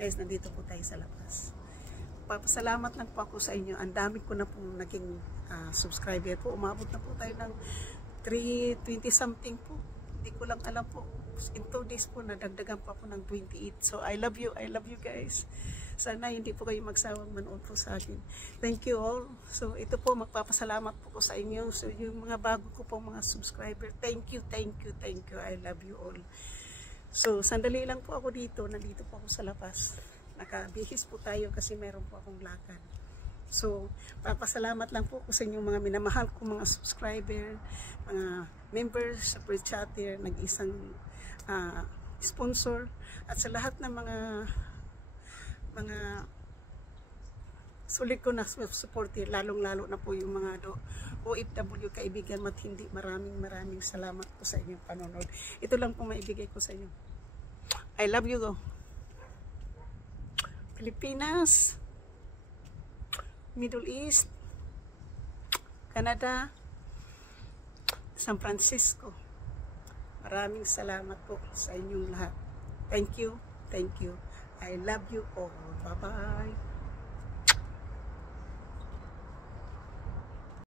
Guys, nandito po tayo sa labas. Papasalamat lang po ako sa inyo. Ang dami ko na pong naging subscriber po. Umabot na po tayo ng 320 something po. Hindi ko lang alam po. In 2 days po, nadagdagan pa po ng 28. So, I love you guys. Sana hindi po kayo magsawang manood po sa akin. Thank you all. So, ito po, magpapasalamat po ko sa inyo. So, yung mga bago ko po mga subscriber, thank you. I love you all. So, sandali lang po ako dito. Nandito po ako sa labas. Nakabihis po tayo kasi meron po akong lakad. So, papasalamat lang po ko sa inyong mga minamahal ko mga subscriber, mga members, super chatter, nag-isang sponsor, at sa lahat ng mga sulit ko na supporter, lalong-lalo na po yung mga OFW kaibigan, hindi maraming salamat po sa inyong panonood. Ito lang po maibigay ko sa inyo. I love you go. Pilipinas, Middle East, Canada, San Francisco. Maraming salamat po sa inyong lahat. Thank you. I love you all. Bye-bye.